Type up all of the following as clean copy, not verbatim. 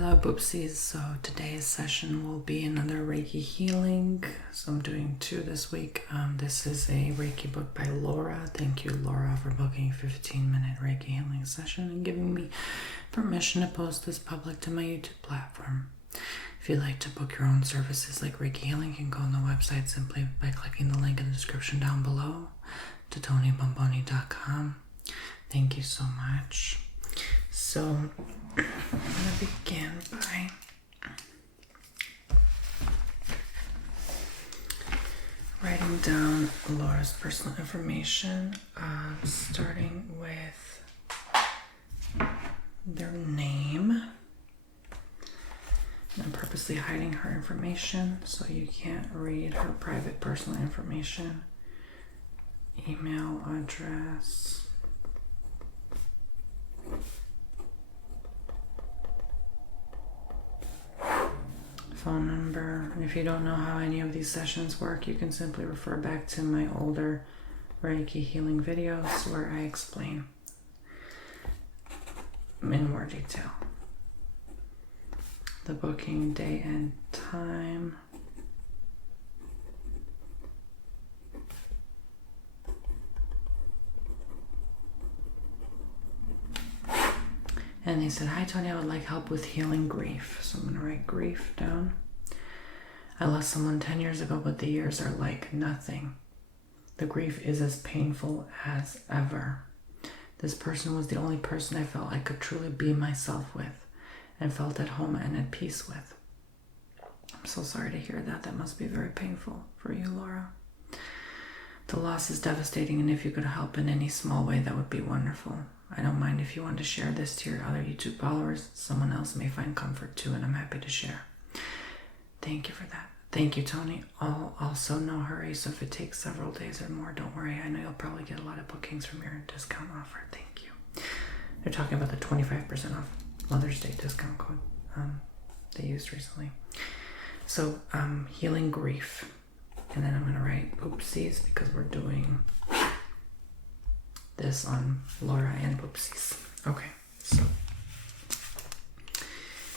Hello Boopsies, so today's session will be another Reiki healing. So I'm doing 2 this week. This is a Reiki book by Laura. Thank you Laura for booking a 15-minute Reiki healing session and giving me permission to post this public to my YouTube platform. If you'd like to book your own services like Reiki healing, you can go on the website simply by clicking the link in the description down below to TonyBomboni.com. Thank you so much. So I'm going to begin by writing down Laura's personal information, starting with their name. I'm purposely hiding her information so you can't read her private personal information, email address, phone number. And if you don't know how any of these sessions work, you can simply refer back to my older Reiki healing videos where I explain in more detail the booking day and time. And they said, "Hi Tony, I would like help with healing grief." So I'm going to write grief down. "I lost someone 10 years ago, but the years are like nothing. The grief is as painful as ever. This person was the only person I felt I could truly be myself with and felt at home and at peace with." I'm so sorry to hear that. That must be very painful for you, Laura. "The loss is devastating, and if you could help in any small way, that would be wonderful. I don't mind if you want to share this to your other YouTube followers. Someone else may find comfort too, and I'm happy to share." Thank you for that. Thank you, Tony. Also, no hurry, so if it takes several days or more, don't worry. I know you'll probably get a lot of bookings from your discount offer. Thank you. They're talking about the 25% off Mother's Day discount code they used recently. So, healing grief. And then I'm going to write oopsies because we're doing this on Laura and Boopsies. Okay, so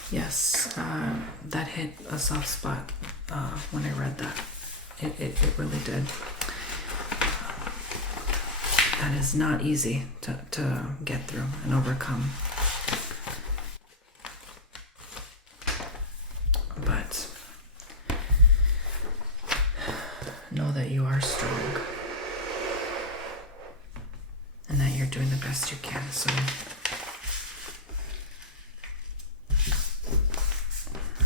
yes, that hit a soft spot when I read that. It really did. That is not easy to get through and overcome. But know that you are strong. And that you're doing the best you can. So I'm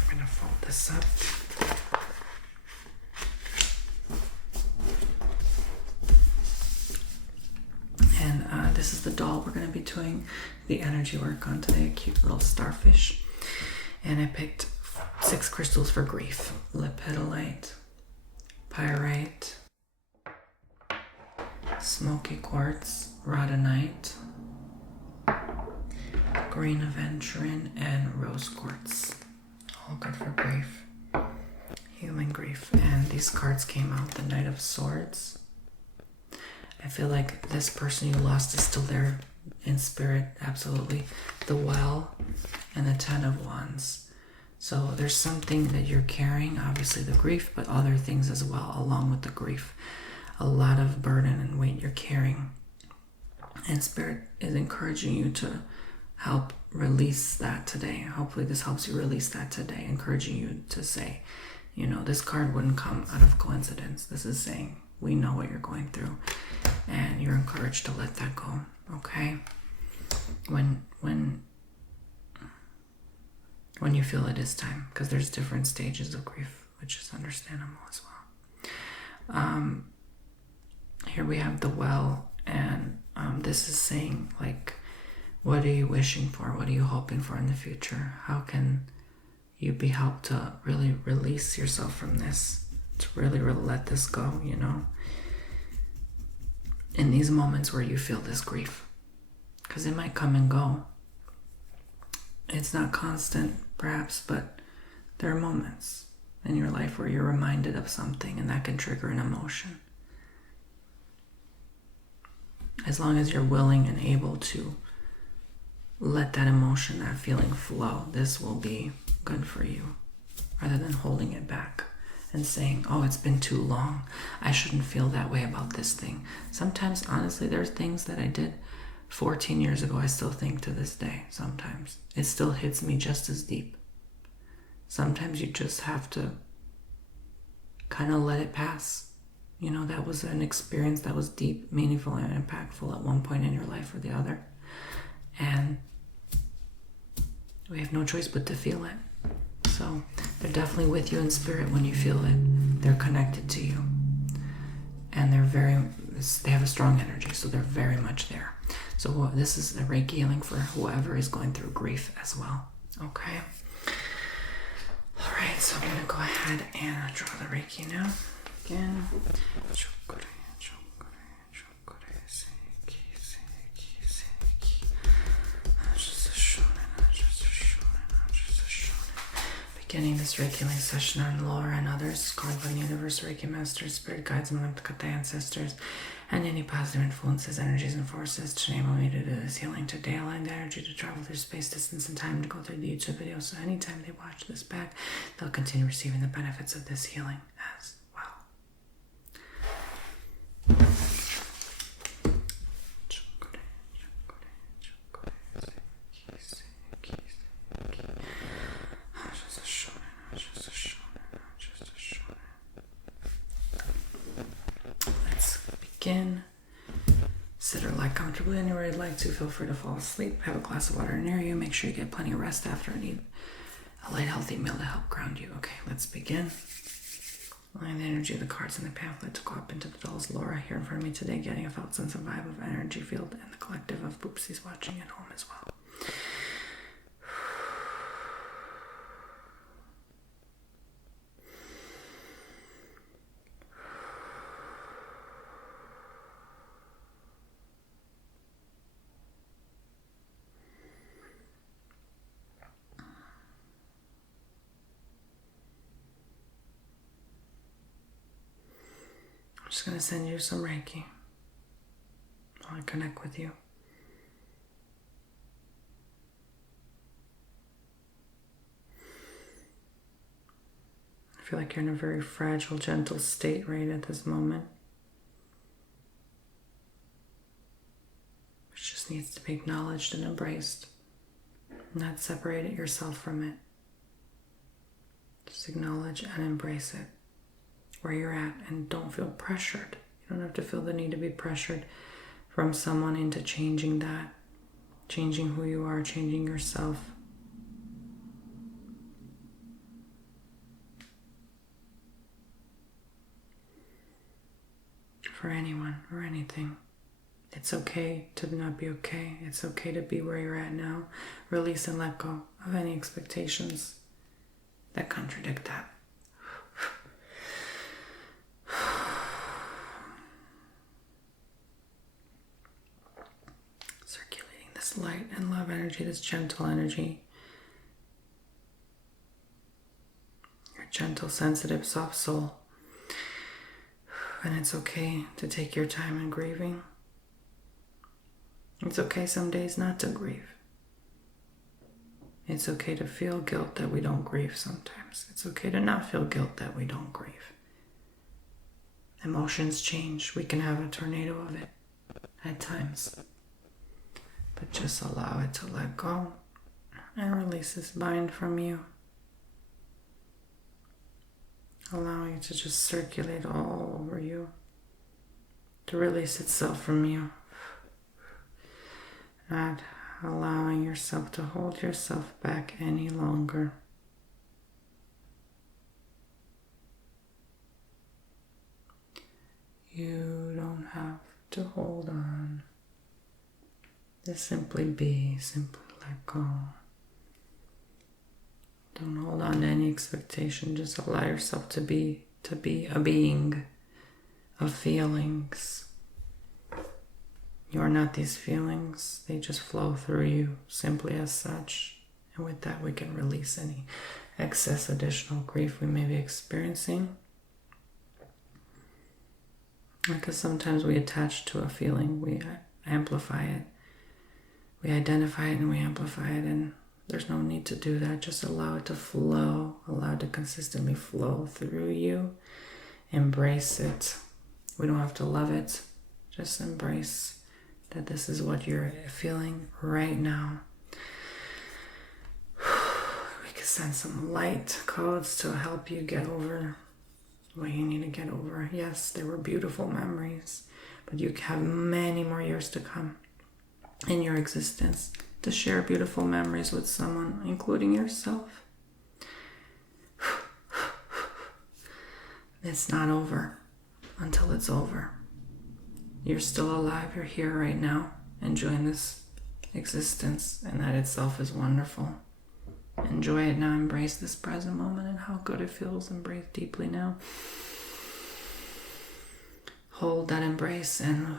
going to fold this up. And this is the doll we're going to be doing the energy work on today. A cute little starfish. And I picked 6 crystals for grief. Lepidolite, pyrite, smoky quartz, rhodonite, green aventurine, and rose quartz. All good for grief, healing grief. And these cards came out, the Knight of Swords. I feel like this person you lost is still there in spirit, absolutely. The Well, and the 10 of Wands. So there's something that you're carrying, obviously the grief, but other things as well, along with the grief. A lot of burden and weight you're carrying. And Spirit is encouraging you to help release that today. Hopefully this helps you release that today. Encouraging you to say, this card wouldn't come out of coincidence. This is saying, we know what you're going through. And you're encouraged to let that go. Okay? When you feel it is time. Because there's different stages of grief, which is understandable as well. Here we have the Well, and this is saying, like, what are you wishing for? What are you hoping for in the future? How can you be helped to really release yourself from this? To really let this go, in these moments where you feel this grief. Because it might come and go. It's not constant, perhaps, but there are moments in your life where you're reminded of something, and that can trigger an emotion. As long as you're willing and able to let that emotion, that feeling flow. This will be good for you, rather than holding it back and saying, oh, it's been too long. I shouldn't feel that way about this thing. Sometimes, honestly, there's things that I did 14 years ago I still think to this day. Sometimes it still hits me just as deep. Sometimes you just have to kind of let it pass. You know, that was an experience that was deep, meaningful, and impactful at one point in your life or the other. And we have no choice but to feel it. So they're definitely with you in spirit when you feel it. They're connected to you. And they have a strong energy, so they're very much there. So this is a Reiki healing for whoever is going through grief as well. Okay? Alright, so I'm going to go ahead and draw the Reiki now. Again. Beginning this Reiki healing session on Laura and others, calling from the universe, Reiki masters, spirit guides, and Lamkata ancestors, and any positive influences, energies, and forces to enable me to do this healing today. Allowing the energy to travel through space, distance, and time to go through the YouTube video, so anytime they watch this back, they'll continue receiving the benefits of this healing as well. Sit or lie comfortably anywhere you'd like to. Feel free to fall asleep. Have a glass of water near you. Make sure you get plenty of rest after and eat a light, healthy meal to help ground you. Okay, let's begin. Allowing the energy of the cards in the pamphlet to go up into the doll's Laura here in front of me today, getting a felt sense of vibe of energy field and the collective of Boopsies watching at home as well. I'm just going to send you some Reiki while I connect with you. I feel like you're in a very fragile, gentle state right at this moment, which just needs to be acknowledged and embraced, not separate yourself from it. Just acknowledge and embrace it where you're at, and don't feel pressured. You don't have to feel the need to be pressured from someone into changing that, changing who you are, changing yourself. For anyone or anything. It's okay to not be okay. It's okay to be where you're at now. Release and let go of any expectations that contradict that. Circulating this light and love energy, this gentle energy. Your gentle, sensitive, soft soul. And it's okay to take your time in grieving. It's okay some days not to grieve. It's okay to feel guilt that we don't grieve sometimes. It's okay to not feel guilt that we don't grieve. Emotions change. We can have a tornado of it at times. But just allow it to let go and release this bind from you. Allowing it to just circulate all over you, to release itself from you. Not allowing yourself to hold yourself back any longer. You don't have to hold on. Just simply be, simply let go. Don't hold on to any expectation. Just allow yourself to be a being of feelings. You are not these feelings. They just flow through you simply as such. And with that, we can release any excess additional grief we may be experiencing. Because sometimes we attach to a feeling, we amplify it. we identify it and we amplify it, and there's no need to do that. Just allow it to flow, allow it to consistently flow through you. Embrace it. We don't have to love it. Just embrace that this is what you're feeling right now. We can send some light codes to help you get over what you need to get over. Yes, there were beautiful memories, but you have many more years to come in your existence to share beautiful memories with someone, including yourself. It's not over until it's over. You're still alive. You're here right now, enjoying this existence, and that itself is wonderful. Enjoy it now. Embrace this present moment and how good it feels. And breathe deeply now. Hold that embrace and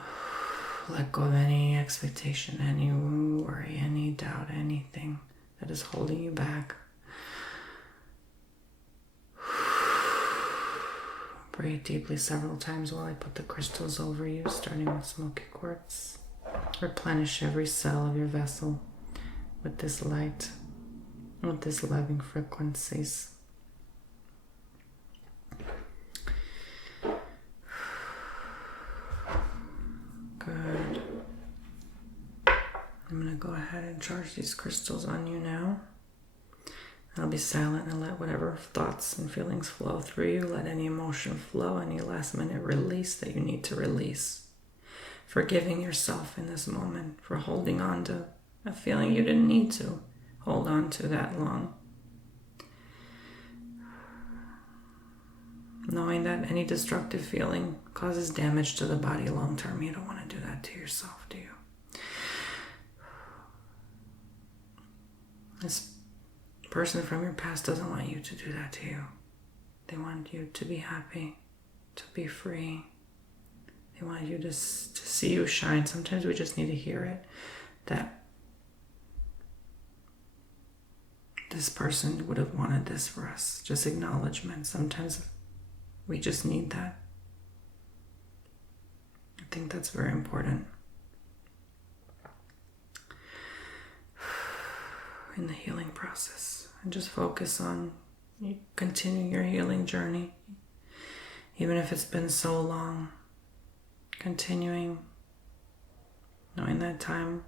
let go of any expectation, any worry, any doubt, anything that is holding you back. Breathe deeply several times while I put the crystals over you, starting with smoky quartz. Replenish every cell of your vessel with this light, with this loving frequencies. Good. I'm going to go ahead and charge these crystals on you now. I'll be silent and let whatever thoughts and feelings flow through you. Let any emotion flow, any last minute release that you need to release. Forgiving yourself in this moment for holding on to a feeling you didn't need to hold on to that long. Knowing that any destructive feeling causes damage to the body long term. You don't want to do that to yourself, do you? This person from your past doesn't want you to do that to you. They want you to be happy, to be free. They want you to see you shine. Sometimes we just need to hear it, that this person would have wanted this for us. Just acknowledgement. Sometimes we just need that. I think that's very important. In the healing process, and just focus on continuing your healing journey, even if it's been so long. Continuing, knowing that time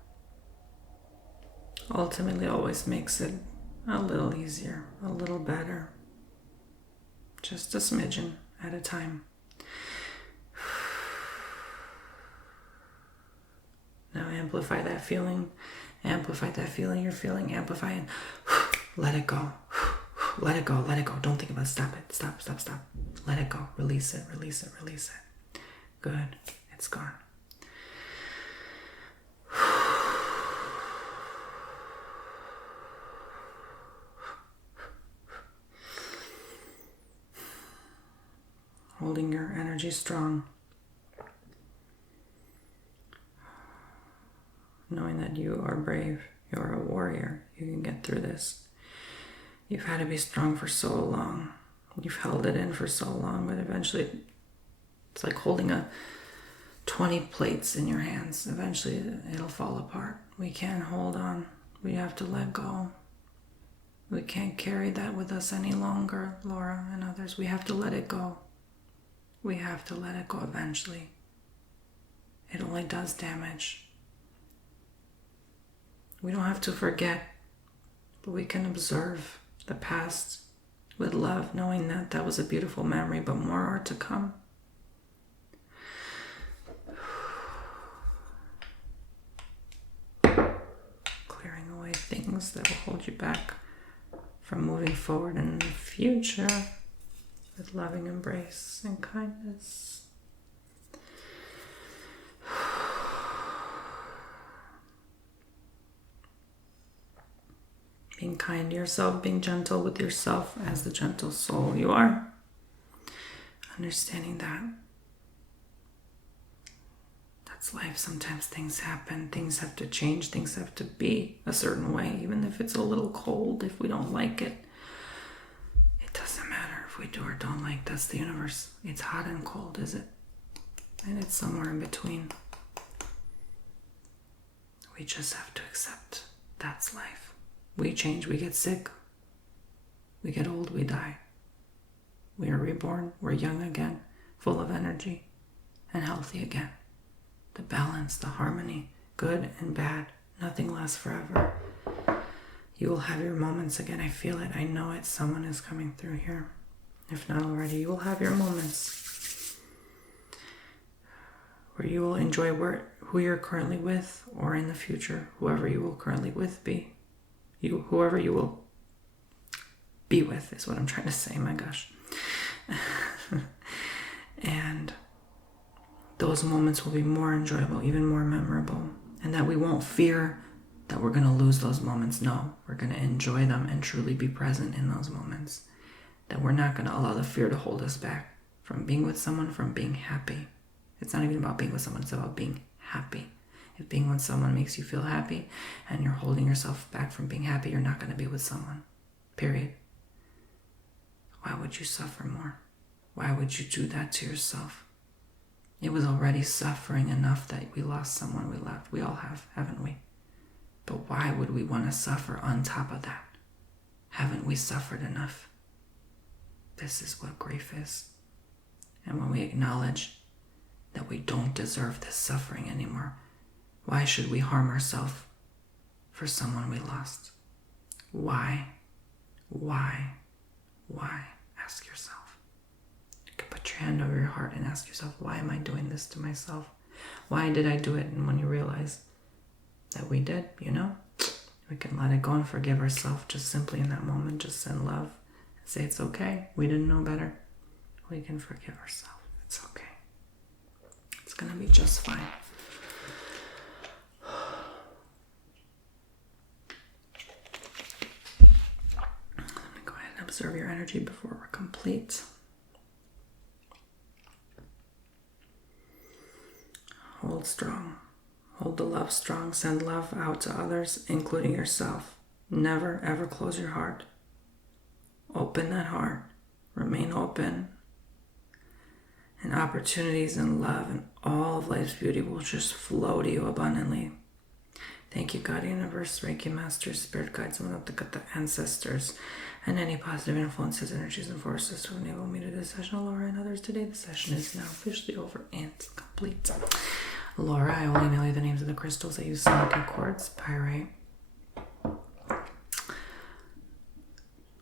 ultimately always makes it a little easier, a little better, just a smidgen at a time. Now amplify that feeling. Amplify that feeling you're feeling. Amplify it. Let it go. Let it go. Let it go. Don't think about it. Stop it. Stop. Stop. Stop. Let it go. Release it. Release it. Release it. Good. It's gone. Holding your energy strong. Knowing that you are brave, you are a warrior, you can get through this. You've had to be strong for so long. You've held it in for so long, but eventually it's like holding 20 plates in your hands. Eventually it'll fall apart. We can't hold on. We have to let go. We can't carry that with us any longer, Laura and others. We have to let it go. We have to let it go eventually. It only does damage. We don't have to forget, but we can observe the past with love, knowing that that was a beautiful memory, but more are to come. Clearing away things that will hold you back from moving forward in the future with loving embrace and kindness. Being kind to yourself, being gentle with yourself as the gentle soul you are. Understanding that that's life. Sometimes things happen, things have to change, things have to be a certain way, even if it's a little cold, if we don't like it. It doesn't matter if we do or don't like. That's the universe. It's hot and cold, is it? And it's somewhere in between. We just have to accept that's life. We change, we get sick, we get old, we die. We are reborn, we're young again, full of energy, and healthy again. The balance, the harmony, good and bad, nothing lasts forever. You will have your moments again. I feel it, I know it. Someone is coming through here. If not already, you will have your moments where you will enjoy who you're currently with, or in the future, whoever you will currently be. Whoever you will be with is what I'm trying to say, my gosh. And those moments will be more enjoyable, even more memorable. And that we won't fear that we're going to lose those moments. No, we're going to enjoy them and truly be present in those moments. That we're not going to allow the fear to hold us back from being with someone, from being happy. It's not even about being with someone, it's about being happy. If being with someone makes you feel happy and you're holding yourself back from being happy, you're not going to be with someone. Period. Why would you suffer more? Why would you do that to yourself? It was already suffering enough that we lost someone we loved. We all have, haven't we? But why would we want to suffer on top of that? Haven't we suffered enough? This is what grief is. And when we acknowledge that we don't deserve this suffering anymore, why should we harm ourselves for someone we lost? Why? Why? Why? Ask yourself. You can put your hand over your heart and ask yourself, why am I doing this to myself? Why did I do it? And when you realize that we did, we can let it go and forgive ourselves just simply in that moment. Just send love and say it's okay. We didn't know better. We can forgive ourselves. It's okay. It's going to be just fine. Observe your energy before we're complete. Hold strong. Hold the love strong. Send love out to others, including yourself. Never, ever close your heart. Open that heart. Remain open. And opportunities and love and all of life's beauty will just flow to you abundantly. Thank you, God, Universe, Reiki Masters, Spirit Guides, the ancestors, and any positive influences, energies, and forces to enable me to do this session. Laura and others today. The session is now officially over and complete. Laura, I will email you the names of the crystals I use: silicon quartz, pyrite,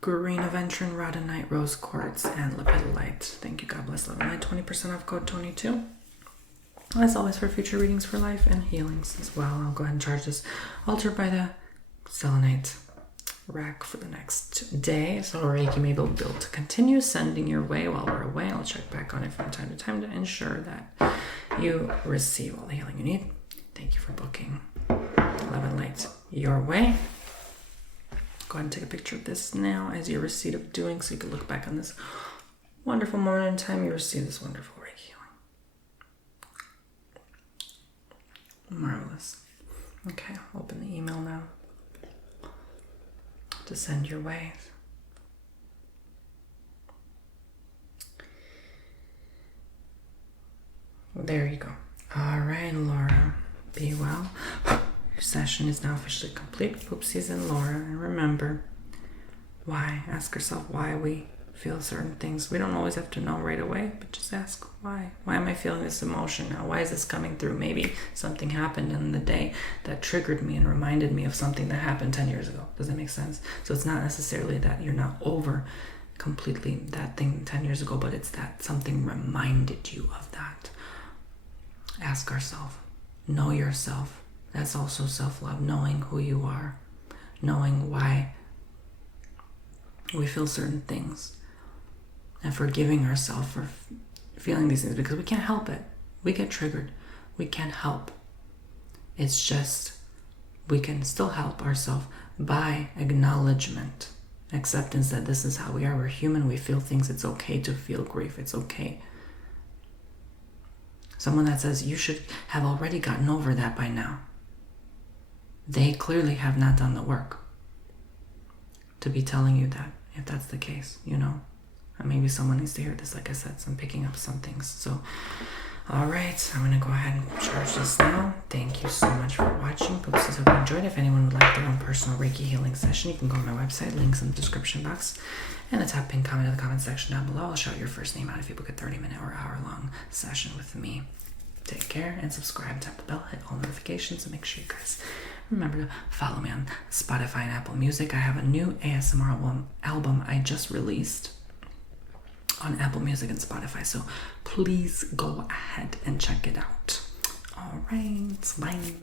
green aventurine, rhodonite, rose quartz, and lepidolite. Thank you, God bless, love and light. 20% off code 22. As always, for future readings for life and healings as well. I'll go ahead and charge this altar by the selenite rack for the next day. So Reiki may be able to continue sending your way while we're away. I'll check back on it from time to time to ensure that you receive all the healing you need. Thank you for booking love and light your way. Go ahead and take a picture of this now as your receipt of doing, so you can look back on this wonderful moment in time. You receive this wonderful Reiki healing. Marvelous. Okay, I'll open the email now to send your way. There you go. All right, Laura, be well. Your session is now officially complete. Oopsies and Laura. And remember, why? Ask yourself why we feel certain things. We don't always have to know right away, but just ask why. Why am I feeling this emotion now? Why is this coming through? Maybe something happened in the day that triggered me and reminded me of something that happened 10 years ago. Does that make sense? So it's not necessarily that you're not over completely that thing 10 years ago, but it's that something reminded you of that. Ask ourselves. Know yourself. That's also self-love. Knowing who you are. Knowing why we feel certain things. And forgiving ourselves for feeling these things, because we can't help it. We get triggered. We can't help. It's just we can still help ourselves by acknowledgement, acceptance that this is how we are. We're human. We feel things. It's okay to feel grief. It's okay. Someone that says you should have already gotten over that by now, they clearly have not done the work to be telling you that, if that's the case, And maybe someone needs to hear this. Like I said, I'm picking up some things. So All right, I'm gonna go ahead and charge this now. Thank you so much for watching. Poopsies, hope you enjoyed. If anyone would like their own personal Reiki healing session, you can go to my website, links in the description box, and the top pinned comment in the comment section down below. I'll shout your first name out if you book a 30-minute or hour-long session with me. Take care and subscribe, tap the bell, hit all notifications, and make sure you guys remember to follow me on Spotify and Apple Music. I have a new ASMR album I just released on Apple Music and Spotify, so please go ahead and check it out. All right, bye.